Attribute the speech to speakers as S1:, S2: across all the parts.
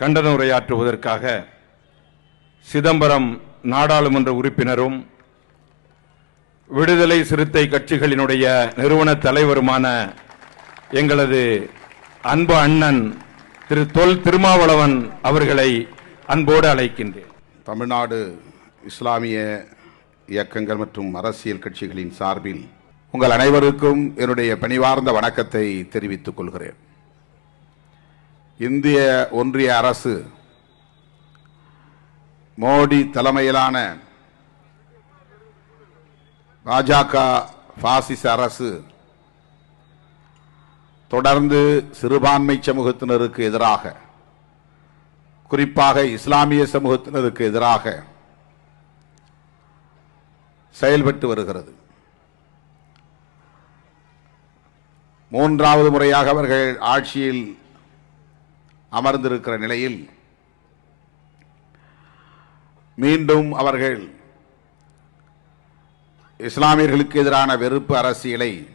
S1: கண்டன உரையாற்றுவதற்காக சிதம்பரம் நாடாளுமன்ற உறுப்பினரும் விடுதலை சிறுத்தை கட்சிகளினுடைய நிறுவன தலைவருமான எங்களது அன்பு அண்ணன் திரு தொல் திருமாவளவன் அவர்களை அன்போடு அழைக்கின்றேன்.
S2: தமிழ்நாடு இஸ்லாமிய இயக்கங்கள் மற்றும் அரசியல் கட்சிகளின் சார்பில் உங்கள் அனைவருக்கும் என்னுடைய பணிவார்ந்த வணக்கத்தை தெரிவித்துக் கொள்கிறேன். இந்திய ஒன்றிய அரசு மோடி தலைமையிலான பாஜக பாசிச அரசு தொடர்ந்து சிறுபான்மை சமூகத்தினருக்கு எதிராக குறிப்பாக இஸ்லாமிய சமூகத்தினருக்கு எதிராக செயல்பட்டு வருகிறது. மூன்றாவது முறையாக அவர்கள் ஆட்சியில் அமர்ந்திருக்கிற நிலையில் மீண்டும் அவர்கள் இஸ்லாமியர்களுக்கு எதிரான வெறுப்பு அரசியலை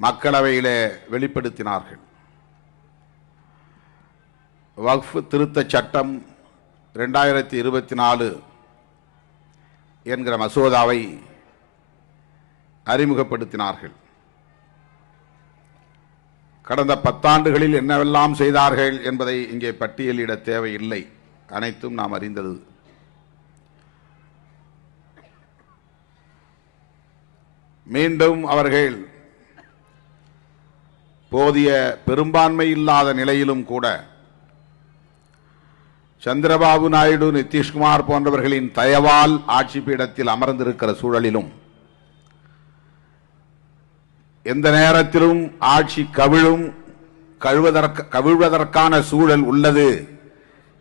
S2: மக்களவையிலே வெளிப்படுத்தினார்கள். வக்ஃப் திருத்தச் சட்டம் ரெண்டாயிரத்தி இருபத்தி நாலு என்கிற மசோதாவை அறிமுகப்படுத்தினார்கள். கடந்த பத்தாண்டுகளில் என்னவெல்லாம் செய்தார்கள் என்பதை இங்கே பட்டியலிட தேவையில்லை. அனைத்தும் நாம் அறிந்தது. மீண்டும் அவர்கள் போதிய பெரும்பான்மை இல்லாத நிலையிலும் கூட சந்திரபாபு நாயுடு நிதிஷ்குமார் போன்றவர்களின் தயவால் ஆட்சி பீடத்தில் அமர்ந்திருக்கிற சூழலிலும் எந்த நேரத்திலும் ஆட்சி கவிழும் கழுவதற்கு கவிழ்வதற்கான சூழல் உள்ளது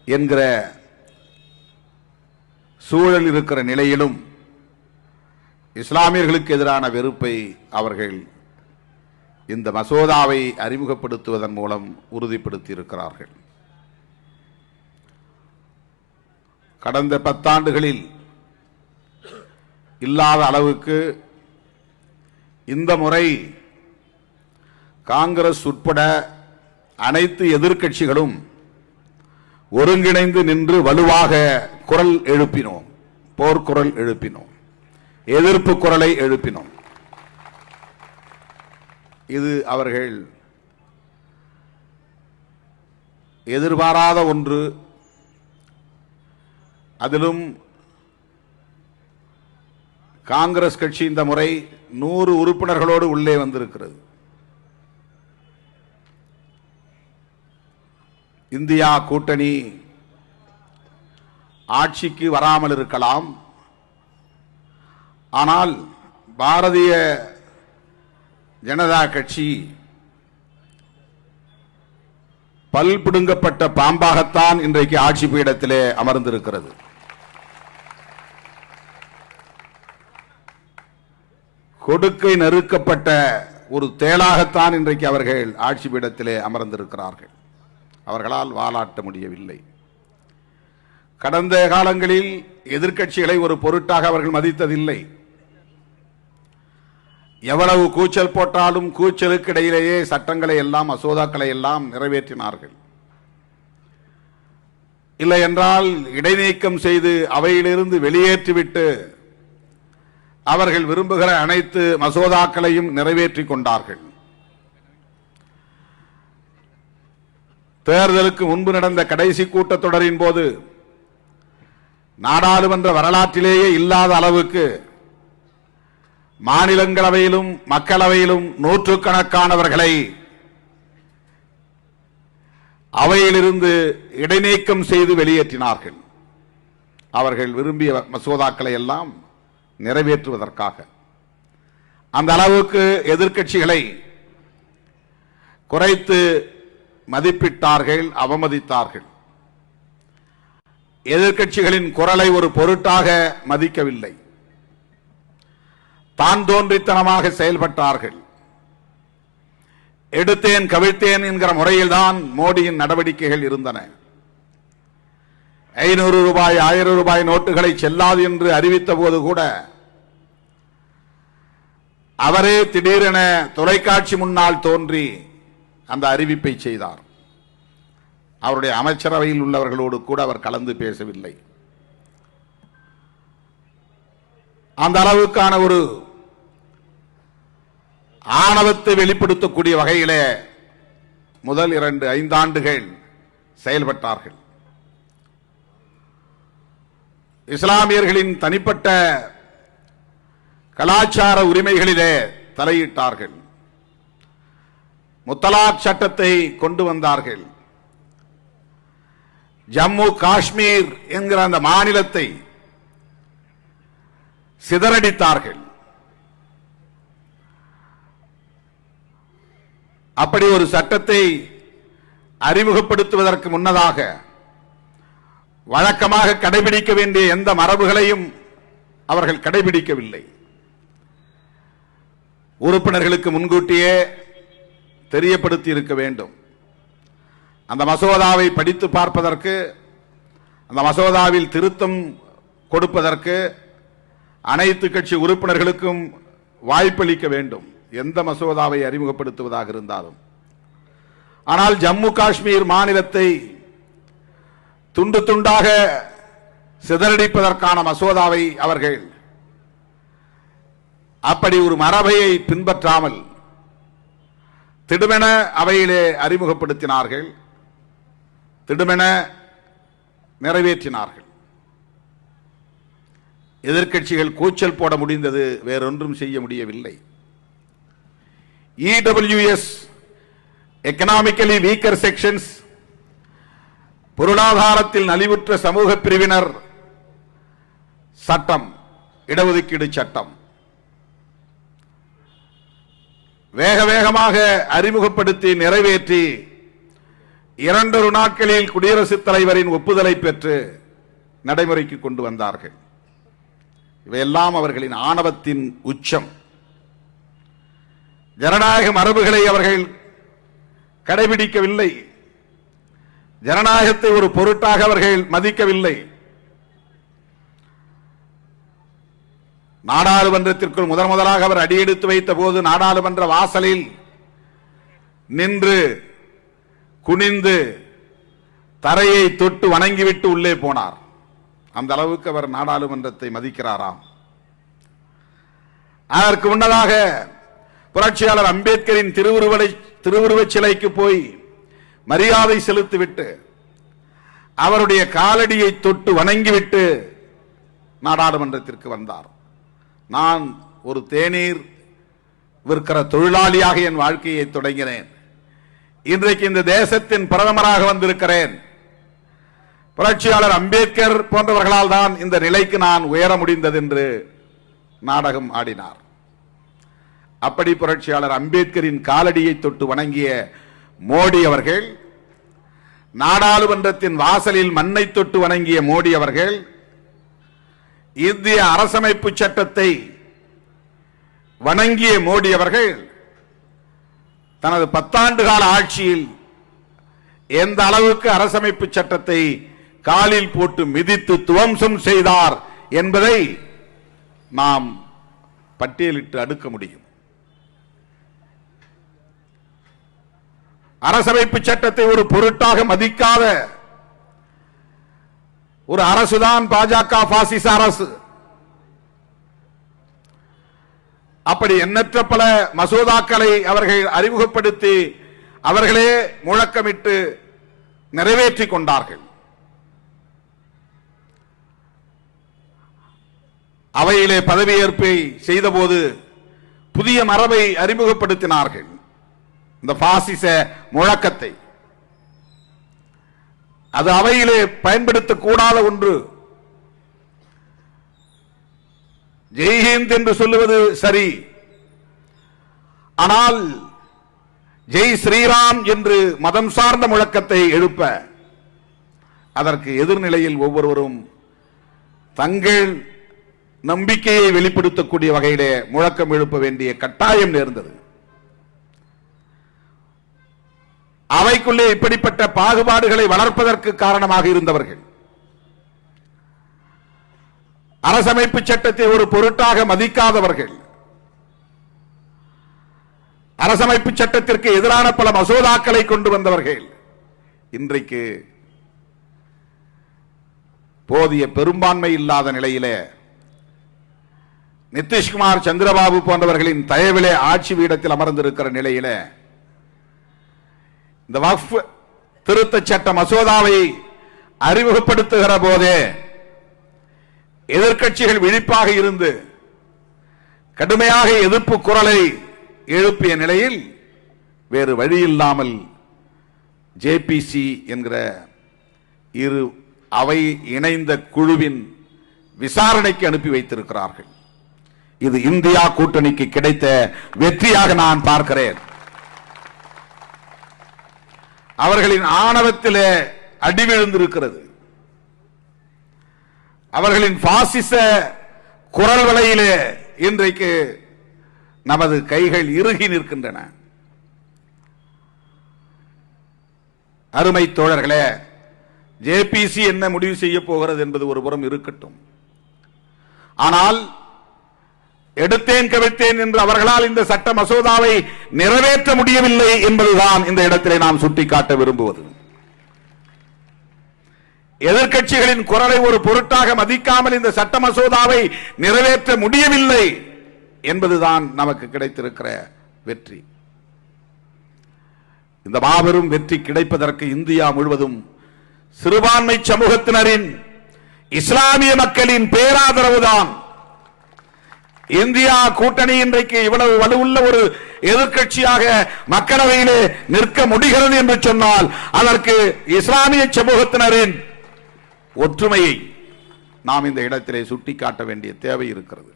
S2: என்கிற சூழல் இருக்கிற நிலையிலும் இஸ்லாமியர்களுக்கு எதிரான வெறுப்பை அவர்கள் இந்த மசோதாவை அறிமுகப்படுத்துவதன் மூலம் உறுதிப்படுத்தி இருக்கிறார்கள் கடந்த பத்தாண்டுகளில் இல்லாத அளவுக்கு இந்த முறை காங்கிரஸ் உட்பட அனைத்து எதிர்க்கட்சிகளும் ஒருங்கிணைந்து நின்று வலுவாக குரல் எழுப்பினோம். போர்க்குரல் எழுப்பினோம். எதிர்ப்பு குரலை எழுப்பினோம். இது அவர்கள் எதிர்பாராத ஒன்று. அதிலும் காங்கிரஸ் கட்சி இந்த முறை நூறு உறுப்பினர்களோடு உள்ளே வந்திருக்கிறது. இந்தியா கூட்டணி ஆட்சிக்கு வராமல் இருக்கலாம். ஆனால் பாரதிய ஜனதா கட்சி பல் பிடுங்கப்பட்ட பாம்பாகத்தான் இன்றைக்கு ஆட்சி பீடத்திலே அமர்ந்திருக்கிறது. கொடுக்கை நெருக்கப்பட்ட ஒரு தேளாகத்தான் இன்றைக்கு அவர்கள் ஆட்சி பீடத்திலே அமர்ந்திருக்கிறார்கள். அவர்களால் வாலாட்ட முடியவில்லை. கடந்த காலங்களில் எதிர்கட்சிகளை ஒரு பொருட்டாக அவர்கள் மதித்ததில்லை. எவ்வளவு கூச்சல் போட்டாலும் கூச்சலுக்கு இடையிலேயே சட்டங்களை எல்லாம் மசோதாக்களை எல்லாம் நிறைவேற்றினார்கள். இல்லை என்றால் இடைநீக்கம் செய்து அவையிலிருந்து வெளியேற்றிவிட்டு அவர்கள் விரும்புகிற அனைத்து மசோதாக்களையும் நிறைவேற்றி கொண்டார்கள். தேர்தலுக்கு முன்பு நடந்த கடைசி கூட்டத்தொடரின் போது நாடாளுமன்ற வரலாற்றிலேயே இல்லாத அளவுக்கு மாநிலங்களவையிலும் மக்களவையிலும் நூற்றுக்கணக்கானவர்களை அவையிலிருந்து இடைநீக்கம் செய்து வெளியேற்றினார்கள். அவர்கள் விரும்பிய மசோதாக்களை எல்லாம் நிறைவேற்றுவதற்காக. அந்த அளவுக்கு எதிர்கட்சிகளை குறைத்து மதிப்பிட்டார்கள் அவமதித்தார்கள். எதிர்கட்சிகளின் குரலை ஒரு பொருட்டாக மதிக்கவில்லை. தான் தோன்றித்தனமாக செயல்பட்டார்கள். எடுத்தேன் கவிழ்த்தேன் என்கிற முறையில்தான் மோடியின் நடவடிக்கைகள் இருந்தன. ஐநூறு ரூபாய் ஆயிரம் ரூபாய் நோட்டுகளை செல்லாது என்று அறிவித்த போது கூட அவரே திடீரென தொலைக்காட்சி முன்னால் தோன்றி அந்த அறிவிப்பை செய்தார். அவருடைய அமைச்சரவையில் உள்ளவர்களோடு கூட அவர் கலந்து பேசவில்லை. அந்த அளவுக்கான ஒரு ஆணவத்தை வெளிப்படுத்தக்கூடிய வகையிலே முதல் இரண்டு ஐந்தாண்டுகள் செயல்பட்டார்கள். இஸ்லாமியர்களின் தனிப்பட்ட கலாச்சார உரிமைகளிலே தலையிட்டார்கள். முத்தலாக் சட்டத்தை கொண்டு வந்தார்கள். ஜம்மு காஷ்மீர் என்கிற அந்த மாநிலத்தை சிதறடித்தார்கள். அப்படி ஒரு சட்டத்தை அறிமுகப்படுத்துவதற்கு முன்னதாக வழக்கமாக கடைபிடிக்க வேண்டிய எந்த மரபுகளையும் அவர்கள் கடைபிடிக்கவில்லை. உறுப்பினர்களுக்கு முன்கூட்டியே தெரியப்படுத்தி இருக்க வேண்டும். அந்த மசோதாவை படித்து பார்ப்பதற்கு அந்த மசோதாவில் திருத்தம் கொடுப்பதற்கு அனைத்து கட்சி உறுப்பினர்களுக்கும் வாய்ப்பளிக்க வேண்டும். எந்த மசோதாவை அறிமுகப்படுத்துவதாக இருந்தாலும். ஆனால் ஜம்மு காஷ்மீர் மாநிலத்தை துண்டு துண்டாக சிதறடிப்பதற்கான மசோதாவை அவர்கள் அப்படி ஒரு மரபையை பின்பற்றாமல் திடுமென அவையிலே அறிமுகப்படுத்தினார்கள். திடுமென நிறைவேற்றினார்கள். எதிர்க்கட்சிகள் கூச்சல் போட முடிந்தது வேறொன்றும் செய்ய முடியவில்லை. இடபிள்யூஎஸ் எக்கனாமிக்கலி வீக்கர் செக்ஷன்ஸ் பொருளாதாரத்தில் நலிவுற்ற சமூக பிரிவினர் சட்டம் இடஒதுக்கீடு சட்டம். வேக வேகமாக அறிமுகப்படுத்தி நிறைவேற்றி இரண்டொரு நாட்களில் குடியரசுத் தலைவரின் ஒப்புதலை பெற்று நடைமுறைக்கு கொண்டு வந்தார்கள். இவையெல்லாம் அவர்களின் ஆணவத்தின் உச்சம். ஜனநாயக மரபுகளை அவர்கள் கடைபிடிக்கவில்லை. ஜனநாயகத்தை ஒரு பொருட்டாக அவர்கள் மதிக்கவில்லை. நாடாளுமன்றத்திற்குள் முதன் முதலாக அவர் அடியெடுத்து வைத்த போது நாடாளுமன்ற வாசலில் நின்று குனிந்து தரையை தொட்டு வணங்கிவிட்டு உள்ளே போனார். அந்த அளவுக்கு அவர் நாடாளுமன்றத்தை மதிக்கிறாராம். அதற்கு முன்னதாக புரட்சியாளர் அம்பேத்கரின் திருவுருவலை திருவுருவச் சிலைக்கு போய் மரியாதை செலுத்திவிட்டு அவருடைய காலடியை தொட்டு வணங்கிவிட்டு நாடாளுமன்றத்திற்கு வந்தார். நான் ஒரு தேநீர் விற்கிற தொழிலாளியாக என் வாழ்க்கையை தொடங்கினேன். இன்றைக்கு இந்த தேசத்தின் பிரதமராக வந்திருக்கிறேன். புரட்சியாளர் அம்பேத்கர் போன்றவர்களால் தான் இந்த நிலைக்கு நான் உயர முடிந்தது என்று நாடகம் ஆடினார். அப்படி புரட்சியாளர் அம்பேத்கரின் காலடியை தொட்டு வணங்கிய மோடி அவர்கள் நாடாளுமன்றத்தின் வாசலில் மண்ணை தொட்டு வணங்கிய மோடி அவர்கள் இந்திய அரசமைப்பு சட்டத்தை வணங்கிய மோடி அவர்கள் தனது பத்தாண்டு கால ஆட்சியில் எந்த அளவுக்கு அரசமைப்பு சட்டத்தை காலில் போட்டு மிதித்து துவம்சம் செய்தார் என்பதை நாம் பட்டியலிட்டு அடுக்க முடியும். அரசமைப்பு சட்டத்தை ஒரு பொருட்டாக மதிக்காத ஒரு அரசுதான் பாஜக பாசிச அரசு. அப்படி எண்ணற்ற பல மசோதாக்களை அவர்கள் அறிமுகப்படுத்தி அவர்களே முழக்கமிட்டு நிறைவேற்றி கொண்டார்கள். அவையிலே பதவியேற்பை செய்தபோது புதிய மரபை அறிமுகப்படுத்தினார்கள். இந்த பாசிச முழக்கத்தை. அது அவையிலே பயன்படுத்தக்கூடாத ஒன்று. ஜெய்ஹிந்த் என்று சொல்லுவது சரி. ஆனால் ஜெய் ஸ்ரீராம் என்று மதம் சார்ந்த முழக்கத்தை எழுப்ப அதற்கு எதிர்நிலையில் ஒவ்வொருவரும் தங்கள் நம்பிக்கையை வெளிப்படுத்தக்கூடிய வகையிலே முழக்கம் எழுப்ப வேண்டிய கட்டாயம் நேர்ந்தது. அவைக்குள்ளே இப்படிப்பட்ட பாகுபாடுகளை வளர்ப்பதற்கு காரணமாக இருந்தவர்கள். அரசமைப்பு சட்டத்தை ஒரு பொருட்டாக மதிக்காதவர்கள். அரசமைப்பு சட்டத்திற்கு எதிரான பல மசோதாக்களை கொண்டு வந்தவர்கள். இன்றைக்கு போதிய பெரும்பான்மை இல்லாத நிலையிலே நிதிஷ்குமார் சந்திரபாபு போன்றவர்களின் தயவிலே ஆட்சி வீடத்தில் அமர்ந்திருக்கிற நிலையிலே இந்த வக்ஃப் திருத்தச் சட்ட மசோதாவை அறிமுகப்படுத்துகிற போதே எதிர்க்கட்சிகள் விழிப்பாக இருந்து கடுமையாக எதிர்ப்பு குரலை எழுப்பிய நிலையில் வேறு வழி இல்லாமல் ஜேபிசி என்கிற இரு அவை இணைந்த குழுவின் விசாரணைக்கு அனுப்பி வைத்திருக்கிறார்கள். இது இந்தியா கூட்டணிக்கு கிடைத்த வெற்றியாக நான் பார்க்கிறேன். அவர்களின் ஆணவத்திலே அடி விழுந்திருக்கிறது அவர்களின் பாசிச குரல் வலையிலே இன்றைக்கு நமது கைகள் இறுகி நிற்கின்றன. அருமை தோழர்களே ஜேபிசி என்ன முடிவு செய்ய போகிறது என்பது ஒரு புறம் இருக்கட்டும். ஆனால் எடுத்தேன் கவிழ்த்தேன் என்று அவர்களால் இந்த சட்ட மசோதாவை நிறைவேற்ற முடியவில்லை என்பதுதான் இந்த இடத்திலே நாம் சுட்டிக்காட்ட விரும்புவது. எதிர்கட்சிகளின் குரலை ஒரு பொருட்டாக மதிக்காமல் இந்த சட்ட மசோதாவை நிறைவேற்ற முடியவில்லை என்பதுதான் நமக்கு கிடைத்திருக்கிற வெற்றி. இந்த மாபெரும் வெற்றி கிடைப்பதற்கு இந்தியா முழுவதும் சிறுபான்மை சமூகத்தினரின் இஸ்லாமிய மக்களின் பேராதரவுதான். இந்தியா கூட்டணி இன்றைக்கு இவ்வளவு வலுவுள்ள ஒரு எதிர்க்கட்சியாக மக்களவையிலே நிற்க முடிகிறது என்று சொன்னால் அதற்கு இஸ்லாமிய சமூகத்தினரின் ஒற்றுமையை நாம் இந்த இடத்திலே சுட்டிக்காட்ட வேண்டிய தேவை இருக்கிறது.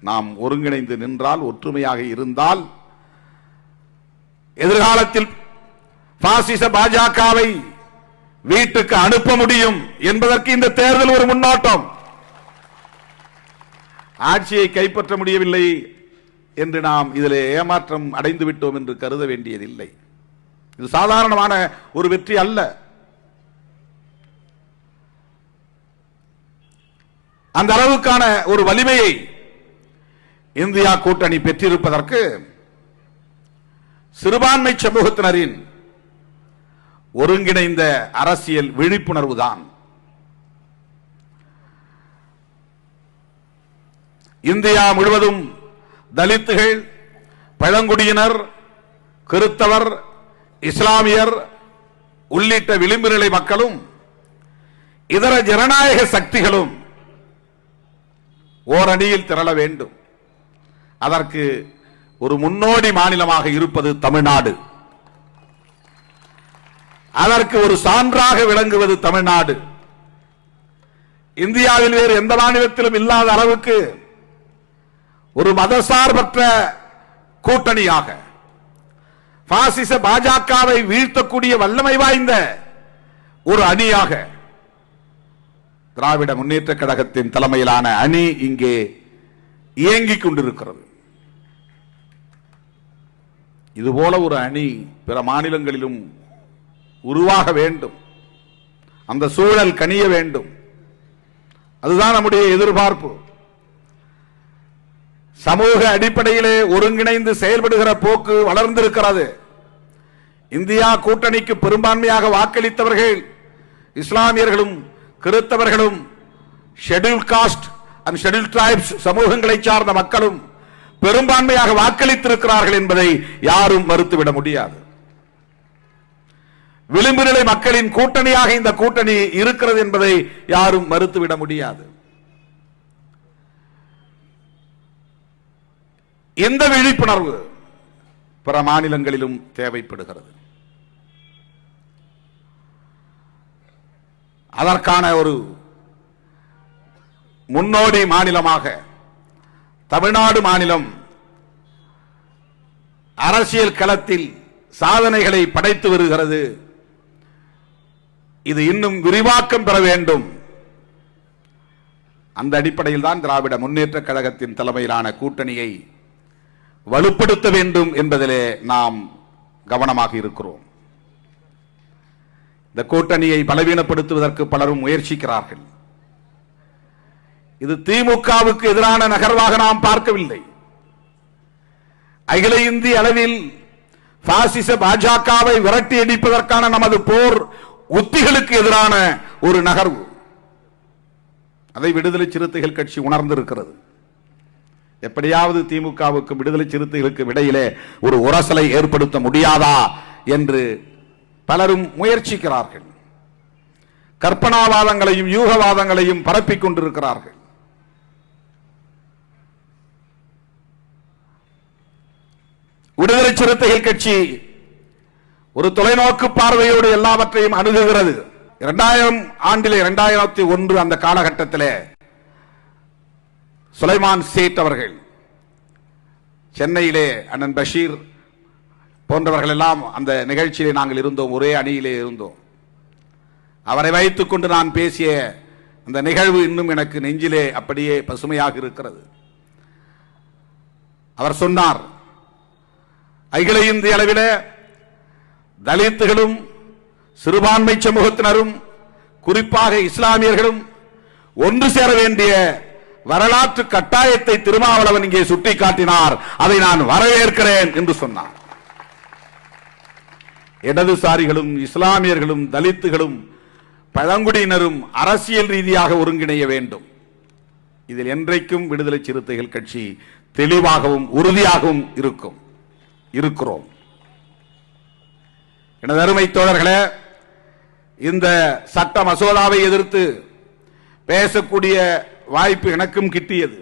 S2: நாம் ஒருங்கிணைந்து நின்றால் ஒற்றுமையாக இருந்தால் எதிர்காலத்தில் பாசிச பாஜகவை வீட்டுக்கு அனுப்ப முடியும் என்பதற்கு இந்த தேர்தல் ஒரு முன்னோட்டம். ஆட்சியை கைப்பற்ற முடியவில்லை என்று நாம் இதில் ஏமாற்றம் அடைந்து விட்டோம் என்று கருத வேண்டியதில்லை. இது சாதாரணமான ஒரு வெற்றி அல்ல. அந்த அளவுக்கான ஒரு வலிமையை இந்தியா கூட்டணி பெற்றிருப்பதற்கு சிறுபான்மை சமூகத்தினரின் ஒருங்கிணைந்த அரசியல் விழிப்புணர்வு தான் இந்தியா முழுவதும் தலித்துகள் பழங்குடியினர் கிறித்தவர் இஸ்லாமியர் உள்ளிட்ட விளிம்பு நிலை மக்களும் இதர ஜனநாயக சக்திகளும் ஓரணியில் திரள வேண்டும். அதற்கு ஒரு முன்னோடி மாநிலமாக இருப்பது தமிழ்நாடு. அதற்கு ஒரு சான்றாக விளங்குவது தமிழ்நாடு. இந்தியாவில் வேறு எந்த மாநிலத்திலும் இல்லாத அளவுக்கு ஒரு மதசார்பற்ற கூட்டணியாக பாசிச பாஜகவை வீழ்த்தக்கூடிய வல்லமை வாய்ந்த ஒரு அணியாக திராவிட முன்னேற்ற கழகத்தின் தலைமையிலான அணி இங்கே இயங்கிக் கொண்டிருக்கிறது. இதுபோல ஒரு அணி பிற மாநிலங்களிலும் உருவாக வேண்டும். அந்த சூழல் கனிய வேண்டும். அதுதான் நம்முடைய எதிர்பார்ப்பு. சமூக அடிப்படையிலே ஒருங்கிணைந்து செயல்படுகிற போக்கு வளர்ந்திருக்கிறது. இந்தியா கூட்டணிக்கு பெரும்பான்மையாக வாக்களித்தவர்கள் இஸ்லாமியர்களும் கிறித்தவர்களும் schedule caste and schedule tribes சமூகங்களை சார்ந்த மக்களும் பெரும்பான்மையாக வாக்களித்திருக்கிறார்கள் என்பதை யாரும் மறுத்துவிட முடியாது. விளிம்பு நிலை மக்களின் கூட்டணியாக இந்த கூட்டணி இருக்கிறது என்பதை யாரும் மறுத்துவிட முடியாது. இந்த விழிப்புணர்வு பிற மாநிலங்களிலும் தேவைப்படுகிறது. அதற்கான ஒரு முன்னோடி மாநிலமாக தமிழ்நாடு மாநிலம் அரசியல் களத்தில் சாதனைகளை படைத்து வருகிறது. இது இன்னும் விரிவாக்கம் பெற வேண்டும். அந்த அடிப்படையில் தான் திராவிட முன்னேற்ற கழகத்தின் தலைமையிலான கூட்டணியை வலுப்படுத்த வேண்டும் என்பதிலே நாம் கவனமாக இருக்கிறோம். இந்த கூட்டணியை பலவீனப்படுத்துவதற்கு பலரும் முயற்சிக்கிறார்கள். இது திமுகவுக்கு எதிரான நகர்வாக நாம் பார்க்கவில்லை. அகில இந்திய அளவில் பாசிச பாஜகவை விரட்டி அடிப்பதற்கான நமது போர் உத்திகளுக்கு எதிரான ஒரு நகர்வு. அதை விடுதலை சிறுத்தைகள் கட்சி உணர்ந்திருக்கிறது. எப்படியாவது திமுகவுக்கும் விடுதலை சிறுத்தைகளுக்கும் இடையிலே ஒரு உரசலை ஏற்படுத்த முடியாதா என்று பலரும் முயற்சிக்கிறார்கள். கற்பனாவாதங்களையும் யூகவாதங்களையும் பரப்பிக் கொண்டிருக்கிறார்கள். விடுதலை சிறுத்தைகள் கட்சி ஒரு தொலைநோக்கு பார்வையோடு எல்லாவற்றையும் அணுகுகிறது. இரண்டாயிரம் ஆண்டிலே இரண்டாயிரத்தி ஒன்று அந்த காலகட்டத்திலே சுலைமான் சேட் அவர்கள் சென்னையிலே அண்ணன் பஷீர் போன்றவர்கள் எல்லாம் அந்த நிகழ்ச்சியிலே நாங்கள் இருந்தோம் ஒரே அணியிலே இருந்தோம். அவரை வைத்துக் கொண்டு நான் பேசிய அந்த நிகழ்வு இன்னும் எனக்கு நெஞ்சிலே அப்படியே பசுமையாக இருக்கிறது. அவர் சொன்னார் அகில இந்திய அளவில் தலித்துகளும் சிறுபான்மை சமூகத்தினரும் குறிப்பாக இஸ்லாமியர்களும் ஒன்று சேர வேண்டிய வரலாற்று கட்டாயத்தை திருமாவளவன் இங்கே சுட்டிக்காட்டினார். அதை நான் வரவேற்கிறேன் என்று சொன்னார் இடதுசாரிகளும் இஸ்லாமியர்களும் தலித்துகளும் பழங்குடியினரும் அரசியல் ரீதியாக ஒருங்கிணைய வேண்டும். இதில் என்றைக்கும் விடுதலை சிறுத்தைகள் கட்சி தெளிவாகவும் உறுதியாகவும் இருக்கும். இருக்கிறோம். எனது அருமை தோழர்களே இந்த சட்ட மசோதாவை எதிர்த்து பேசக்கூடிய வாய்ப்பு எனக்கும் கிட்டியது.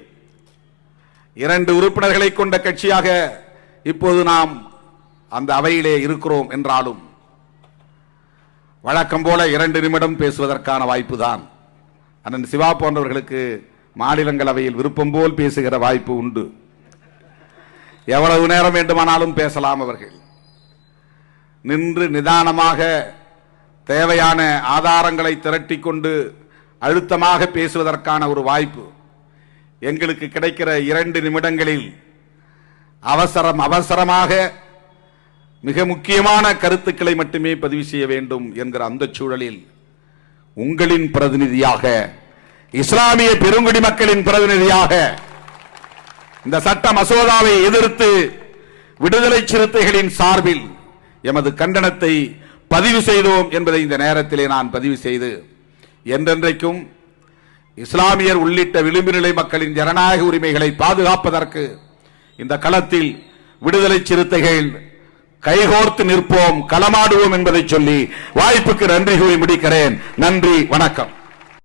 S2: இரண்டு உறுப்பினர்களை கொண்ட கட்சியாக இப்போது நாம் அந்த அவையிலே இருக்கிறோம் என்றாலும் வழக்கம் போல இரண்டு நிமிடம் பேசுவதற்கான வாய்ப்பு தான் அண்ணன் சிவா போன்றவர்களுக்கு மாநிலங்களவையில் விருப்பம் போல் பேசுகிற வாய்ப்பு உண்டு. எவ்வளவு நேரம் வேண்டுமானாலும் பேசலாம் அவர்கள். நின்று நிதானமாக தேவையான ஆதாரங்களை திரட்டி கொண்டு அழுத்தமாக பேசுவதற்கான ஒரு வாய்ப்பு எங்களுக்கு கிடைக்கிற இரண்டு நிமிடங்களில் அவசரம் அவசரமாக மிக முக்கியமான கருத்துக்களை மட்டுமே பதிவு செய்ய வேண்டும் என்கிற அந்த சூழலில் உங்களின் பிரதிநிதியாக இஸ்லாமிய பெருங்குடி மக்களின் பிரதிநிதியாக இந்த சட்ட மசோதாவை எதிர்த்து விடுதலை சிறுத்தைகளின் சார்பில் எமது கண்டனத்தை பதிவு செய்தோம் என்பதை இந்த நேரத்திலே நான் பதிவு செய்து என்றென்றைக்கும் இஸ்லாமியர் உள்ளிட்ட விளிம்பு நிலை மக்களின் ஜனநாயக உரிமைகளை பாதுகாப்பதற்கு இந்த களத்தில் விடுதலை சிறுத்தைகள் கைகோர்த்து நிற்போம் களமாடுவோம் என்பதை சொல்லி வாய்ப்புக்கு நன்றி கூறி முடிக்கிறேன். நன்றி வணக்கம்.